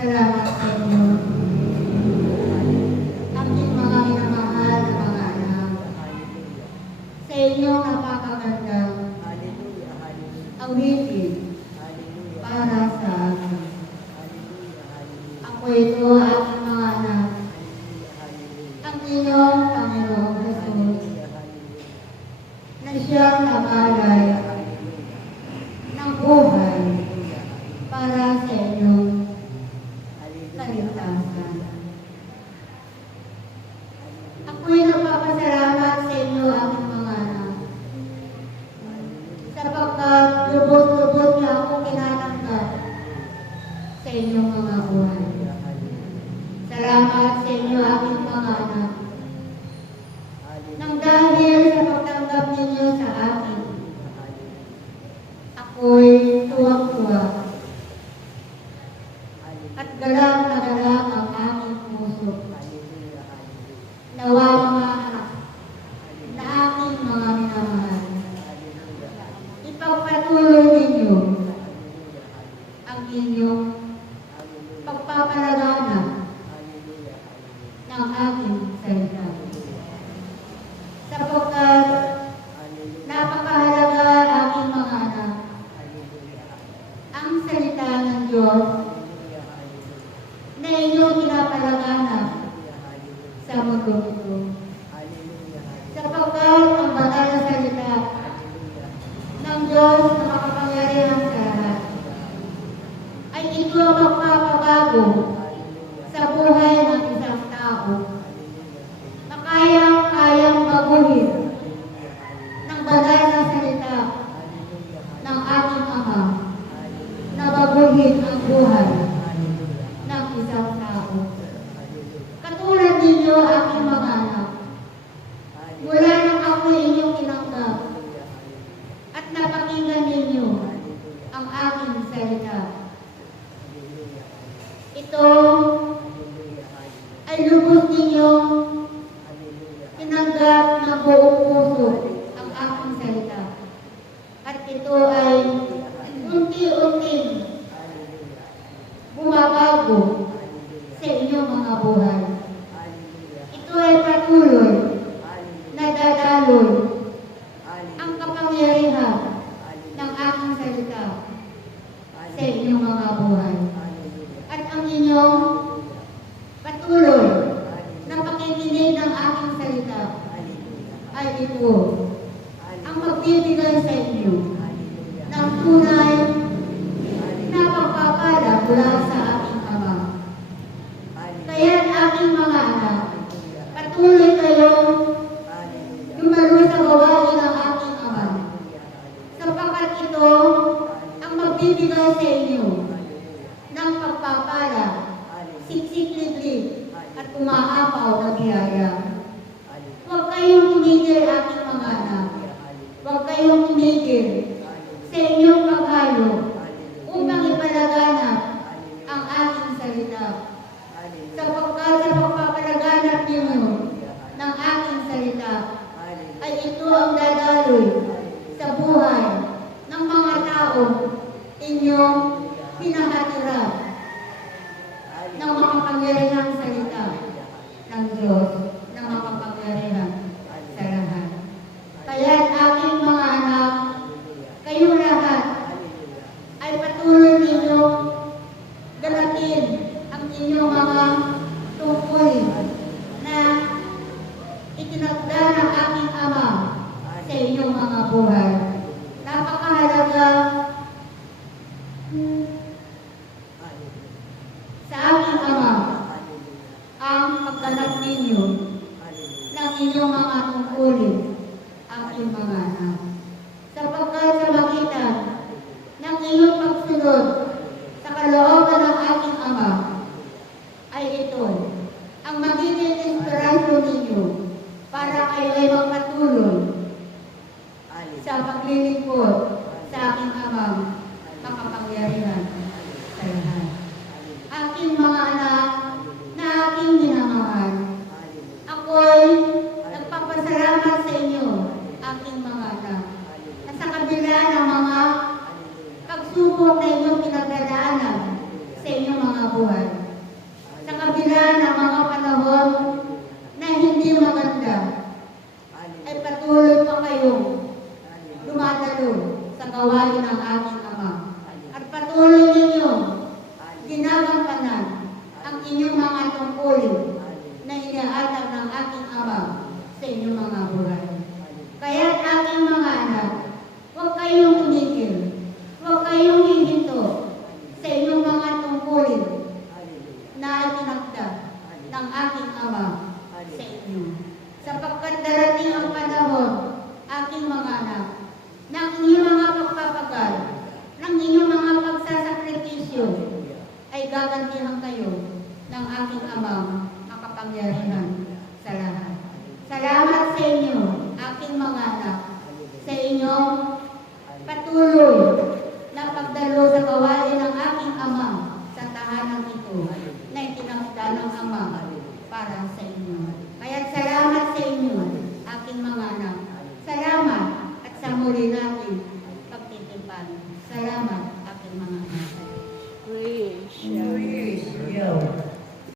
Salamat sa inyo. Aming mga minamahal na mga anak. Sa inyo napakagandang awitin para sa amin. Ako ito aking mga anak. Ang inyong Panginoong Jesus na siyang nakalay ng buhay para sa inyong kaligtasan. Ako'y nagpapasalamat sa inyo, aking mga anak, sapagkat lubos-lubos niya akong tinatanggap sa inyong mga buhay. Salamat sa inyo, aking mga anak, nang dahil sa pagtanggap ninyo sa akin, ako'y tuwang-tuwa at galak na galak ang aking puso. Nawa mga anak na aking mga minamahal, ipagpatuloy ninyo ang inyong pagpapalaganap ng aking salita. Sapagkat napakahalaga, aking mga anak, ang salita ng Diyos na inyong pinapalaganap sa mundo ito. Sapagkat ang banal na salita ng Diyos na makapangyarihan sa lahat ay ito ang magpapabago sa buhay ng isang tao na kayang-kayang baguhin ng banal na salita ng aking Ama na baguhin ang buhay ng isang tao. Katulad ninyo, aking mga anak, mula nang ako inyong tinanggap at napakinggan ninyo ang aking salita. Ito ay lubos ninyong tinanggap ng buong puso ang aking salita. At ito ay unti-unting bumabago sa inyong mga buhay. Ito ay patuloy na dadaloy ang kapangyarihan ng aking salita sa inyong mga buhay. At ang inyong patuloy na pakikinig ng aking salita ay ito ang magbibigay sa inyo ng tunay na pagpapala mula sa aking Ama. Kaya't aking mga anak, patuloy kayong lumalo sa gawain ng aking Ama, sapagkat ito ang magbibigay sa inyo ng pagpapala, siksik-liglig at umaapaw biyaya. Huwag kayong tumigil, aking mga anak. Huwag kayong tumigil sa inyong paghalo upang ipalaganap ang aking salita. Sapagkat sa pagpapalaganap ninyo ng aking salita, ay ito ang dadaloy sa buhay ng mga tao inyong pinahatira ng makapangyarihang salita ng Diyos na makapangyarihan sa lahat. Kaya't aking mga anak, kayong lahat ay patuloy ninyong ganatin ang inyong mga tungkulin na itinagda ng aking Ama sa inyong mga buhay. Napakahalaga sa aking Ama ang pagganap ninyo ng inyong mga tungkulin, aking mga anak. Sapagkat sa magitan ng inyong pagsunod sa kalooban ng aking Ama, ay ito ang magiging inspirasyon ninyo para kayo ay magpatuloy sa paglilingkod sa aking Amang makapangyarihan sa lahat. Aking mga anak na aking minamahal, ako'y nagpapasalamat sa inyo, aking mga anak, na sa kabila ng mga pagsubok na inyong pinagdadaanan sa inyong mga buhay, sa kabila ng mga panahon na hindi maganda, ay patuloy pa kayong dumadalo sa gawain ng aking Ama. At patuloy ninyo ginagampanan ang inyong mga tungkulin na iniatag ng aking Ama sa inyong mga buhay. Kaya aking mga anak, huwag kayong tumigil, huwag kayong hihinto sa inyong mga tungkulin na itinakda ng aking Ama sa inyo. Sapagkat darating ang panahon, aking mga anak, ng inyong mga pagpapagal, ng inyong mga pagsasakripisyo, ay gagantihan kayo ng aking Amang makapangyarihan sa lahat. Salamat sa inyo, aking mga anak, sa inyong patuloy na pagdalo sa gawain ng aking Ama sa tahanan ito na itinakda ng Ama para sa inyo. Kaya salamat sa inyo, aking mga anak. Salamat at sa muli natin pagtitipan. Salamat.